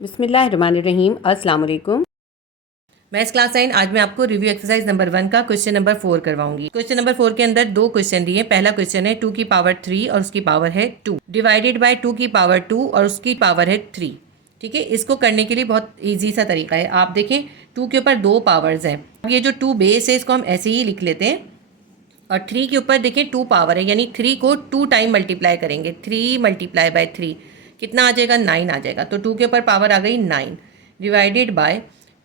बिस्मिल्लाहिर्रहमानिर्रहीम। अस्सलाम वालेकुम। मैथ्स क्लास 9 आज मैं आपको रिव्यू एक्सरसाइज नंबर 1 का क्वेश्चन नंबर 4 करवाऊंगी। क्वेश्चन नंबर 4 के अंदर दो क्वेश्चन दिए। पहला क्वेश्चन है 2 की पावर 3 और उसकी पावर है 2 डिवाइडेड बाय 2 की पावर 2 और उसकी पावर है 3। ठीक है, इसको करने के लिए बहुत ईजी सा तरीका है। आप देखें 2 के ऊपर दो पावर्स हैं। अब ये जो 2 बेस है इसको हम ऐसे ही लिख लेते हैं और 3 के ऊपर देखें 2 पावर है, यानी 3 को 2 टाइम मल्टीप्लाई करेंगे। 3 मल्टीप्लाई बाय 3 कितना आ जाएगा? 9 आ जाएगा। तो 2 के ऊपर पावर आ गई 9 डिवाइडेड बाय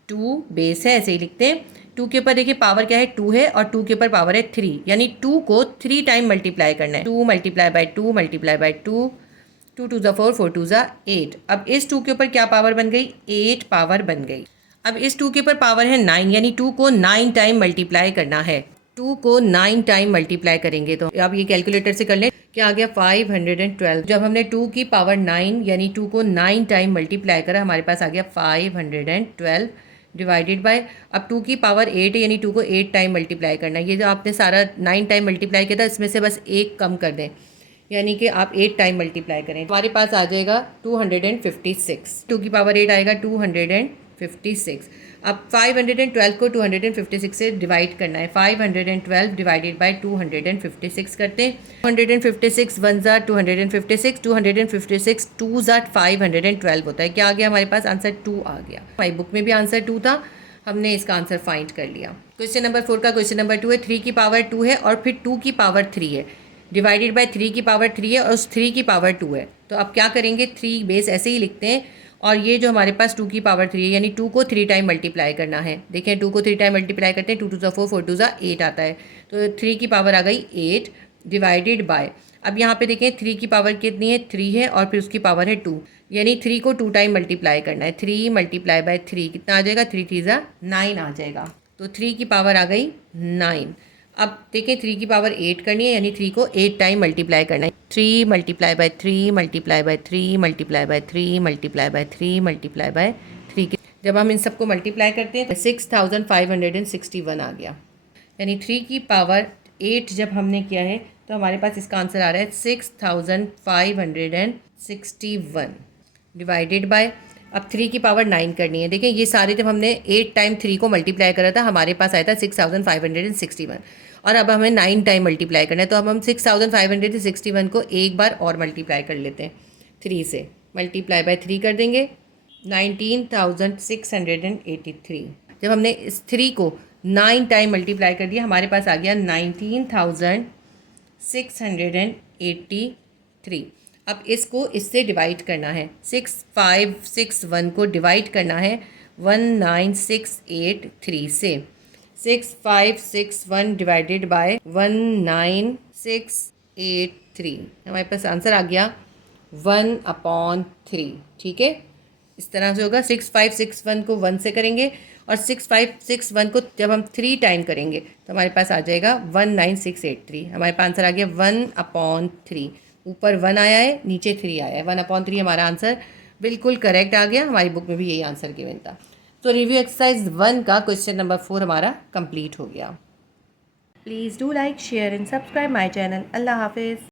2 बेस है, ऐसे ही लिखते हैं। 2 के ऊपर देखिए पावर क्या है? 2 है और 2 के ऊपर पावर है 3, यानी 2 को 3 टाइम मल्टीप्लाई करना है। 2 multiply by 2 multiply by 2, 2 two ज़ा 4, 4 टू ज़ा 8। अब इस 2 के ऊपर क्या पावर बन गई? 8 पावर बन गई। अब इस 2 के ऊपर पावर है 9, यानी 2 को 9 टाइम मल्टीप्लाई करना है। 2 को 9 टाइम मल्टीप्लाई करेंगे तो आप ये कैलकुलेटर से कर लें, क्या आ गया? 512। जब हमने 2 की पावर 9 यानी 2 को 9 टाइम मल्टीप्लाई करा, हमारे पास आ गया 512 डिवाइडेड बाय, अब 2 की पावर 8 है यानी 2 को 8 टाइम मल्टीप्लाई करना है। ये जो आपने सारा 9 टाइम मल्टीप्लाई किया था इसमें से बस एक कम कर दें, यानी कि आप 8 टाइम मल्टीप्लाई करें। हमारे पास आ जाएगा 256। 2 की पावर 8 आएगा 256। अब 512 को 256 से डिवाइड करना है। 512 डिवाइडेड बाय 256 करते हैं। 256 वन ज़ा 256, 256 टू ज़ा 512 होता है। क्या आ गया हमारे पास? आंसर 2 आ गया। हमारी बुक में भी आंसर 2 था, हमने इसका आंसर फाइंड कर लिया। क्वेश्चन नंबर 4 का क्वेश्चन नंबर 2 है। 3 की पावर 2 है और फिर 2 की पावर 3 है, डिवाइडेड बाय 3 की पावर 3 है और उस 3 की पावर 2 है। तो अब क्या करेंगे? 3 बेस ऐसे ही लिखते हैं और ये जो हमारे पास 2 की पावर 3 है यानी 2 को 3 टाइम मल्टीप्लाई करना है। देखें 2 को 3 टाइम मल्टीप्लाई करते हैं, 2 टू ज़ा 4, 4 टू ज़ा 8 आता है। तो 3 की पावर आ गई 8 डिवाइडेड बाय, अब यहाँ पे देखें 3 की पावर कितनी है? 3 है और फिर उसकी पावर है 2, यानी 3 को 2 टाइम मल्टीप्लाई करना है। 3 मल्टीप्लाई बाय 3 कितना आ जाएगा? 3 3 ज़ा 9 आ जाएगा। तो 3 की पावर आ गई 9। अब देखें 3 की पावर 8 करनी है, यानी 3 को 8 टाइम मल्टीप्लाई करना है। 3 multiply by 3 multiply by 3 multiply by 3 multiply by 3 multiply by 3। जब हम इन सबको मल्टीप्लाई करते हैं तो 6561 आ गया, यानी 3 की पावर 8 जब हमने किया है तो हमारे पास इसका आंसर आ रहा है 6561 डिवाइडेड बाय, अब 3 की पावर 9 करनी है। देखिए ये सारे जब हमने 8 टाइम 3 को मल्टीप्लाई करा था हमारे पास आया था 6561, और अब हमें 9 टाइम मल्टीप्लाई करना है। तो अब हम 6561 को एक बार और मल्टीप्लाई कर लेते हैं 3 से। मल्टीप्लाई बाय 3 कर देंगे, 19,683। जब हमने इस 3 को 9 टाइम मल्टीप्लाई कर दिया हमारे पास आ गया 19,683। अब इसको इससे डिवाइड करना है। 6561 को डिवाइड करना है 19,683 से। 6561 डिवाइडेड बाय 19,683, हमारे पास आंसर आ गया 1/3। ठीक है, इस तरह से होगा। 6561 को 1 से करेंगे और 6561 को जब हम 3 टाइम करेंगे तो हमारे पास आ जाएगा 19,683। हमारे पास आंसर आ गया 1/3। ऊपर 1 आया है, नीचे 3 आया है। 1/3 हमारा आंसर बिल्कुल करेक्ट आ गया। हमारी बुक में भी यही आंसर गिवन था। तो रिव्यू एक्सरसाइज 1 का क्वेश्चन नंबर 4 हमारा कंप्लीट हो गया। Please do like, share and subscribe my channel. Allah हाफिज़।